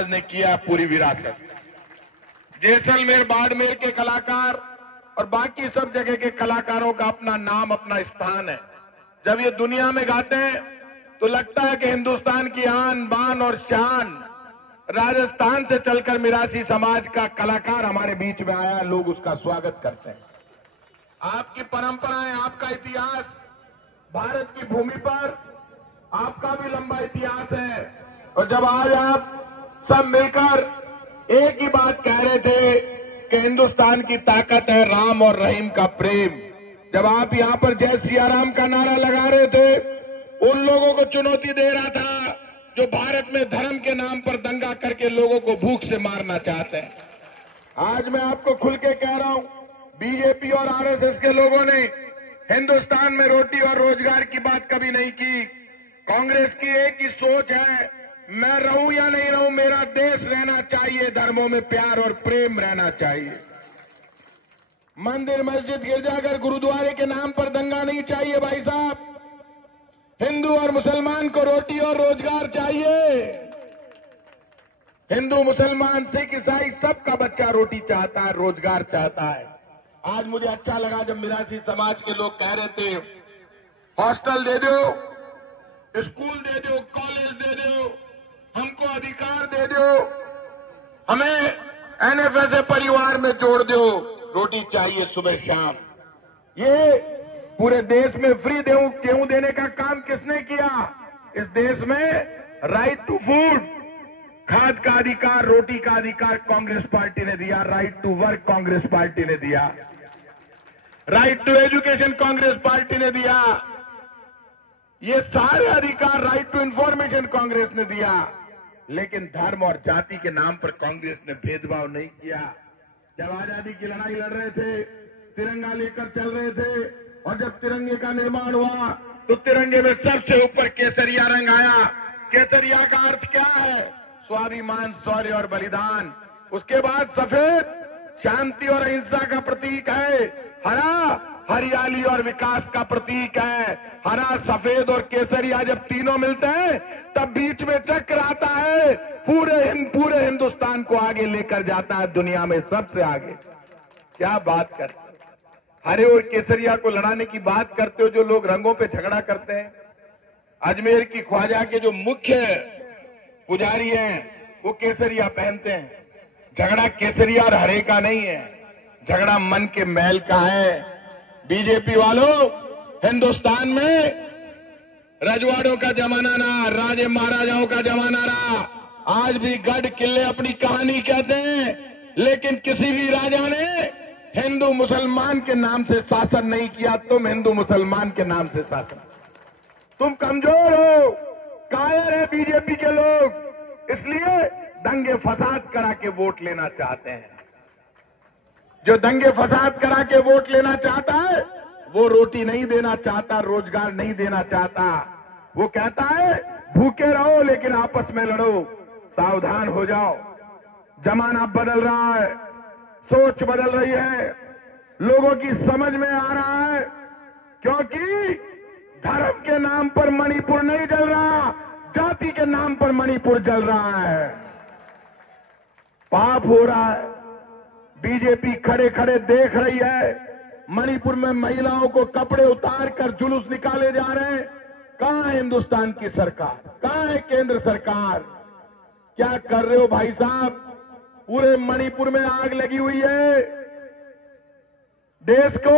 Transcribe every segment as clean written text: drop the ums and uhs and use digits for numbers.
समाज ने किया पूरी विरासत। जैसलमेर बाड़मेर के कलाकार और बाकी सब जगह के कलाकारों का अपना नाम, अपना स्थान है। जब ये दुनिया में गाते हैं तो लगता है कि हिंदुस्तान की आन बान और शान राजस्थान से चलकर मिरासी समाज का कलाकार हमारे बीच में आया, लोग उसका स्वागत करते हैं। आपकी परंपराएं, आपका इतिहास, भारत की भूमि पर आपका भी लंबा इतिहास है। और जब आज आप सब मिलकर एक ही बात कह रहे थे कि हिंदुस्तान की ताकत है राम और रहीम का प्रेम, जब आप यहां पर जय सिया राम का नारा लगा रहे थे, उन लोगों को चुनौती दे रहा था जो भारत में धर्म के नाम पर दंगा करके लोगों को भूख से मारना चाहते हैं। आज मैं आपको खुल के कह रहा हूं, बीजेपी और आरएसएस के लोगों ने हिंदुस्तान में रोटी और रोजगार की बात कभी नहीं की। कांग्रेस की एक ही सोच है, मैं रहूं या नहीं रहूं, मेरा देश रहना चाहिए, धर्मों में प्यार और प्रेम रहना चाहिए। मंदिर, मस्जिद, गिरजाघर, गुरुद्वारे के नाम पर दंगा नहीं चाहिए भाई साहब। हिंदू और मुसलमान को रोटी और रोजगार चाहिए। हिंदू, मुसलमान, सिख, ईसाई सबका बच्चा रोटी चाहता है, रोजगार चाहता है। आज मुझे अच्छा लगा जब मिरासी समाज के लोग कह रहे थे हॉस्टल दे दो, स्कूल दे दो, कॉलेज दे दो, हमको अधिकार दे दो, हमें एनएफएसए परिवार में जोड़ दो, रोटी चाहिए सुबह शाम। ये पूरे देश में फ्री गेहूं देने का काम किसने किया? इस देश में राइट टू फूड, खाद का अधिकार, रोटी का अधिकार कांग्रेस पार्टी ने दिया। Right to work Congress party ने दिया। Right to education Congress party ने दिया। ये सारे अधिकार, राइट टू इंफॉर्मेशन कांग्रेस ने दिया। लेकिन धर्म और जाति के नाम पर कांग्रेस ने भेदभाव नहीं किया। जब आजादी की लड़ाई लड़ रहे थे, तिरंगा लेकर चल रहे थे, और जब तिरंगे का निर्माण हुआ तो तिरंगे में सबसे ऊपर केसरिया रंग आया। केसरिया का अर्थ क्या है? स्वाभिमान, शौर्य और बलिदान। उसके बाद सफेद शांति और अहिंसा का प्रतीक है। हरा हरियाली और विकास का प्रतीक है। हरा, सफेद और केसरिया जब तीनों मिलते हैं तब बीच में चक्र आता है, पूरे हिंदुस्तान को आगे लेकर जाता है, दुनिया में सबसे आगे। क्या बात करते, हरे और केसरिया को लड़ाने की बात करते हो जो लोग रंगों पे झगड़ा करते हैं। अजमेर की ख्वाजा के जो मुख्य पुजारी हैं वो केसरिया पहनते हैं। झगड़ा केसरिया और हरे का नहीं है, झगड़ा मन के मैल का है। बीजेपी वालों, हिंदुस्तान में रजवाड़ों का जमाना ना, राजे महाराजाओं का जमाना रहा। आज भी गढ़ किले अपनी कहानी कहते हैं, लेकिन किसी भी राजा ने हिंदू मुसलमान के नाम से शासन नहीं किया। तुम हिंदू मुसलमान के नाम से शासन, तुम कमजोर हो, कायर है बीजेपी के लोग, इसलिए दंगे फसाद करा के वोट लेना चाहते हैं। जो दंगे फसाद करा के वोट लेना चाहता है वो रोटी नहीं देना चाहता, रोजगार नहीं देना चाहता। वो कहता है भूखे रहो लेकिन आपस में लड़ो। सावधान हो जाओ, जमाना बदल रहा है, सोच बदल रही है, लोगों की समझ में आ रहा है। क्योंकि धर्म के नाम पर मणिपुर नहीं जल रहा, जाति के नाम पर मणिपुर जल रहा है। पाप हो रहा है। बीजेपी खड़े खड़े देख रही है, मणिपुर में महिलाओं को कपड़े उतार कर जुलूस निकाले जा रहे हैं। कहां है हिंदुस्तान की सरकार? कहां है केंद्र सरकार? क्या कर रहे हो भाई साहब? पूरे मणिपुर में आग लगी हुई है। देश को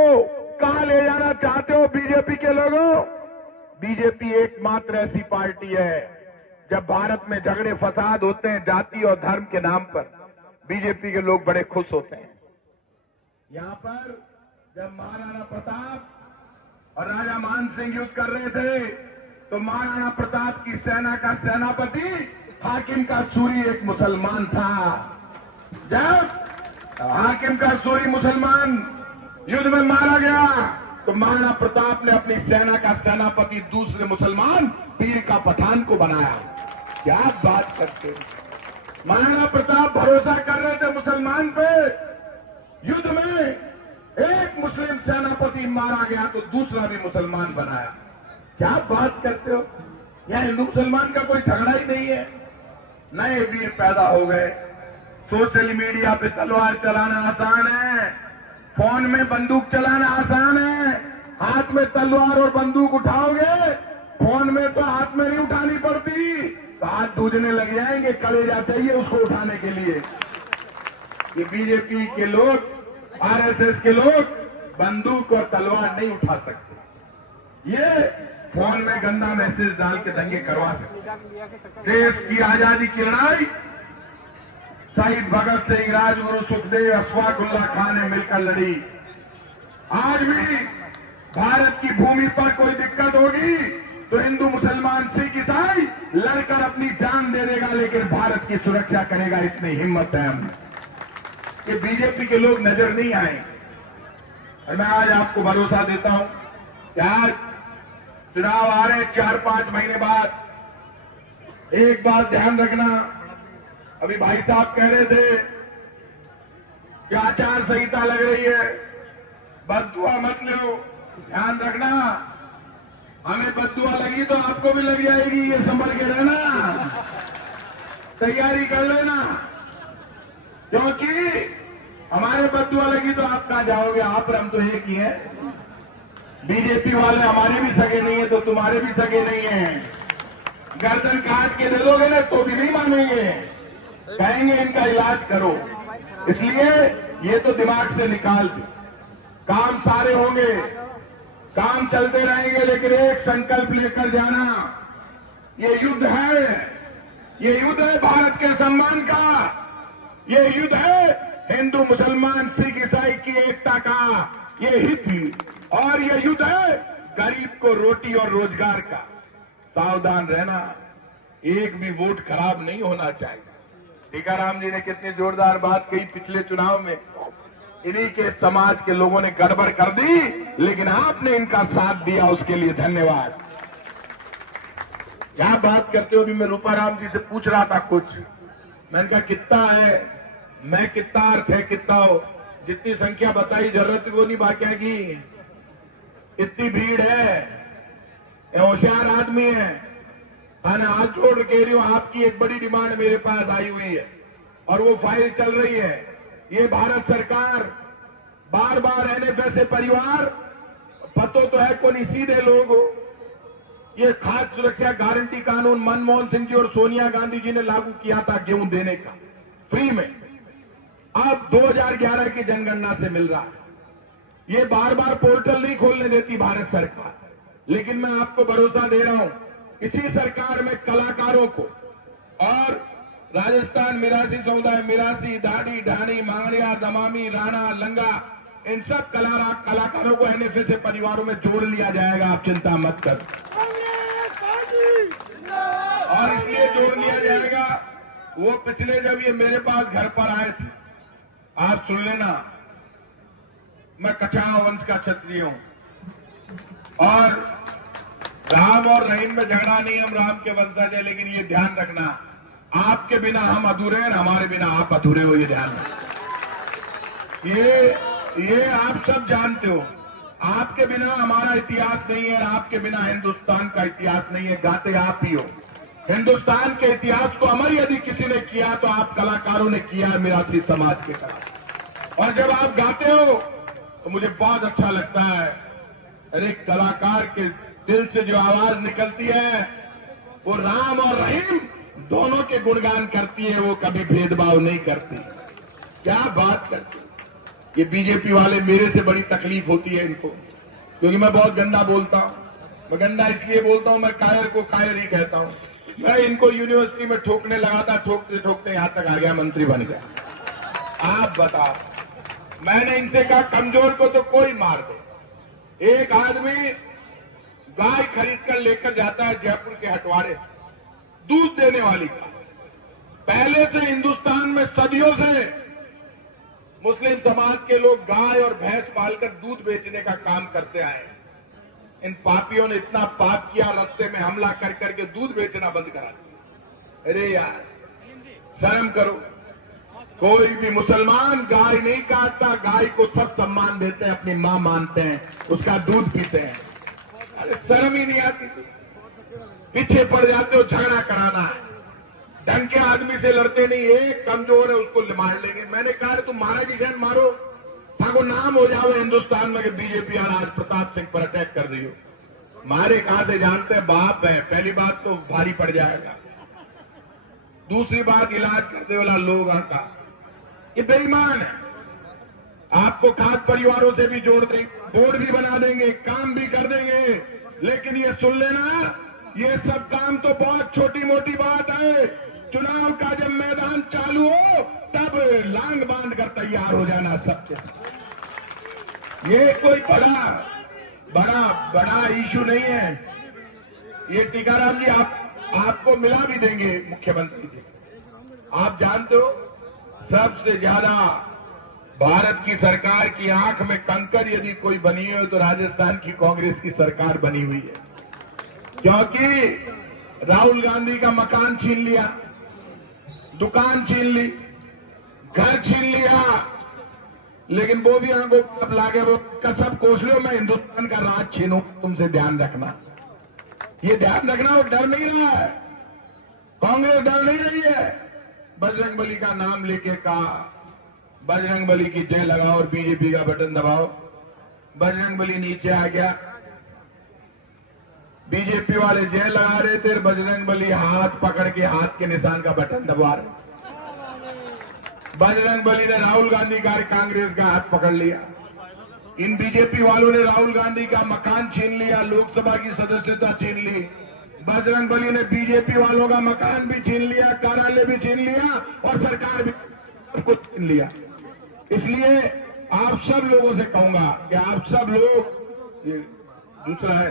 कहां ले जाना चाहते हो बीजेपी के लोगों? बीजेपी एकमात्र ऐसी पार्टी है, जब भारत में झगड़े फसाद होते हैं जाति और धर्म के नाम पर, बीजेपी के लोग बड़े खुश होते हैं। यहां पर जब महाराणा प्रताप और राजा मान सिंह युद्ध कर रहे थे तो महाराणा प्रताप की सेना का सेनापति हाकिम का सूरी एक मुसलमान था। जब हाकिम का सूरी मुसलमान युद्ध में मारा गया तो महाराणा प्रताप ने अपनी सेना का सेनापति दूसरे मुसलमान पीर का पठान को बनाया। क्या बात करते हैं? महाराणा प्रताप भरोसा कर रहे थे मुसलमान पे। युद्ध में एक मुस्लिम सेनापति मारा गया तो दूसरा भी मुसलमान बनाया। क्या बात करते हो? यह हिंदू मुसलमान का कोई झगड़ा ही नहीं है। नए वीर पैदा हो गए। सोशल मीडिया पे तलवार चलाना आसान है, फोन में बंदूक चलाना आसान है। हाथ में तलवार और बंदूक उठाओगे, फोन में तो हाथ में नहीं उठानी पड़ती, तो हाथ दूजने लग जाएंगे, कलेजा चाहिए उसको उठाने के लिए। ये बीजेपी के लोग, आरएसएस के लोग बंदूक और तलवार नहीं उठा सकते। ये फोन में गंदा मैसेज डाल के दंगे करवा सकते। देश की आजादी की लड़ाई शहीद भगत सिंह, राजगुरु सुखदेव, अशफाकुल्ला खान ने मिलकर लड़ी। आज भी भारत की भूमि पर कोई दिक्कत होगी तो हिंदू, मुसलमान, सिख, ईसाई लड़कर अपनी जान दे देगा, लेकिन भारत की सुरक्षा करेगा, इतनी हिम्मत है हमें। ये बीजेपी के लोग नजर नहीं आए। और मैं आज आपको भरोसा देता हूं कि आज चुनाव आ रहे 4-5 महीने बाद। एक बात ध्यान रखना, अभी भाई साहब कह रहे थे कि आचार संहिता लग रही है, बददुआ मत लो। ध्यान रखना, हमें बददुआ लगी तो आपको भी लग जाएगी, ये संभल के रहना, तैयारी कर लेना, क्योंकि हमारे बददुआ लगी तो आप कहां जाओगे। आप और हम तो एक ही है। बीजेपी वाले हमारे भी सगे नहीं है तो तुम्हारे भी सगे नहीं है। गर्दन काट के दे दोगे ना तो भी नहीं मानेंगे, कहेंगे इनका इलाज करो। इसलिए ये तो दिमाग से निकाल दो। काम सारे होंगे, काम चलते रहेंगे, लेकिन एक संकल्प लेकर जाना, ये युद्ध है, ये युद्ध है भारत के सम्मान का, ये युद्ध है हिंदू, मुसलमान, सिख, ईसाई की एकता का, ये हित, और ये युद्ध है गरीब को रोटी और रोजगार का। सावधान रहना, एक भी वोट खराब नहीं होना चाहिए। टीकाराम जी ने कितनी जोरदार बात कही पिछले चुनाव में। इन्हीं के समाज के लोगों ने गड़बड़ कर दी, लेकिन आपने इनका साथ दिया, उसके लिए धन्यवाद। क्या बात करते हो? अभी मैं रूपाराम जी से पूछ रहा था कुछ, मैंने कहा कितना है, मैं कितना अर्थ है, कितना हो, जितनी संख्या बताई जरूरत को नहीं बाकी की, इतनी भीड़ है, होशियार आदमी है। मैंने हाथ जोड़ के कह रही हूं, आपकी एक बड़ी डिमांड मेरे पास आई हुई है और वो फाइल चल रही है। ये भारत सरकार बार बार एनएफएसए परिवार, पतो तो है कौन, सीधे लोग हो। ये खाद्य सुरक्षा गारंटी कानून मनमोहन सिंह जी और सोनिया गांधी जी ने लागू किया था गेहूं देने का फ्री में, अब 2011 की जनगणना से मिल रहा है। ये बार बार पोर्टल नहीं खोलने देती भारत सरकार, लेकिन मैं आपको भरोसा दे रहा हूं, इसी सरकार में कलाकारों को और राजस्थान मिरासी समुदाय, मिरासी, दाढ़ी, ढाणी, मांगड़िया, दमामी, राणा, लंगा, इन सब कलाकारों को एनएफएसए परिवारों में जोड़ लिया जाएगा। आप चिंता मत करो। और इसलिए जोड़ लिया जाएगा, वो पिछले जब ये मेरे पास घर पर आए थे, आप सुन लेना, मैं कछावा वंश का क्षत्रिय हूं और राम और रहीम में झगड़ा नहीं, हम राम के वंशज है, लेकिन ये ध्यान रखना, आपके बिना हम अधूरे हैं, हमारे बिना आप अधूरे हो, ये ध्यान रखना। ये आप सब जानते हो, आपके बिना हमारा इतिहास नहीं है, आपके बिना हिंदुस्तान का इतिहास नहीं है, गाते आप ही हो। हिंदुस्तान के इतिहास को अमर यदि किसी ने किया तो आप कलाकारों ने किया है, मिरासी समाज के साथ। और जब आप गाते हो तो मुझे बहुत अच्छा लगता है। अरे कलाकार के दिल से जो आवाज निकलती है वो राम और रहीम दोनों के गुणगान करती है, वो कभी भेदभाव नहीं करती। क्या बात करती। ये बीजेपी वाले, मेरे से बड़ी तकलीफ होती है इनको, क्योंकि मैं बहुत गंदा बोलता हूं। मैं गंदा इसलिए बोलता हूं, मैं कायर को कायर ही कहता हूं। मैं इनको यूनिवर्सिटी में ठोकने लगा था, ठोकते ठोकते यहां तक आ गया, मंत्री बन गया। आप बताओ, मैंने इनसे कहा कमजोर को तो कोई मार दे। एक आदमी गाय खरीद कर लेकर जाता है जयपुर के हटवाड़े, दूध देने वाली का। पहले से हिंदुस्तान में सदियों से मुस्लिम समाज के लोग गाय और भैंस पालकर दूध बेचने का काम करते आए। इन पापियों ने इतना पाप किया, रास्ते में हमला कर करके दूध बेचना बंद करा दिया। अरे यार, शर्म करो। कोई भी मुसलमान गाय नहीं काटता, गाय को सब सम्मान देते हैं, अपनी मां मानते हैं, उसका दूध पीते हैं। अरे शर्म ही नहीं आती, पीछे पड़ जाते हो, झगड़ा कराना है। ढंग के आदमी से लड़ते नहीं, एक कमजोर है उसको मार लेंगे। मैंने कहा तुम मारा की जैन मारो, ताको नाम हो जाओ हिंदुस्तान में कि बीजेपी और आज प्रताप सिंह पर अटैक कर दियो। मारे कहां से जानते हैं, बाप है। पहली बात तो भारी पड़ जाएगा, दूसरी बात इलाज करने वाला लोग का ये बेईमान है। आपको खाद परिवारों से भी जोड़ देंगे, बोर्ड भी बना देंगे, काम भी कर देंगे, लेकिन ये सुन लेना, ये सब काम तो बहुत छोटी मोटी बात है। चुनाव का जब मैदान चालू हो तब लांग बांध कर तैयार हो जाना सबसे। ये कोई बड़ा इशू नहीं है। ये टीकाराम जी आपको मिला भी देंगे मुख्यमंत्री जी। आप जानते हो सबसे ज्यादा भारत की सरकार की आंख में कंकर यदि कोई बनी है तो राजस्थान की कांग्रेस की सरकार बनी हुई है, क्योंकि राहुल गांधी का मकान छीन लिया, दुकान छीन ली, घर छीन लिया, लेकिन वो भी आंखों कब लागे वो कसम कोस लो मैं हिंदुस्तान का राज छीनू, तुमसे ध्यान रखना। ये ध्यान रखना, वो डर नहीं रहा है, कांग्रेस डर नहीं रही है। बजरंगबली का नाम लेके कहा बजरंगबली की जय लगाओ और बीजेपी का बटन दबाओ। बजरंगबली नीचे आ गया, बीजेपी वाले जय लगा रहे थे, बजरंगबली हाथ पकड़ के हाथ के निशान का बटन दबा रहे। बजरंगबली ने राहुल गांधी का कांग्रेस का हाथ पकड़ लिया। इन बीजेपी वालों ने राहुल गांधी का मकान छीन लिया, लोकसभा की सदस्यता छीन ली। बजरंगबली ने बीजेपी वालों का मकान भी छीन लिया, कार्यालय भी छीन लिया और सरकार भी सब कुछ छीन लिया। इसलिए आप सब लोगों से कहूंगा कि आप सब लोग, ये दूसरा है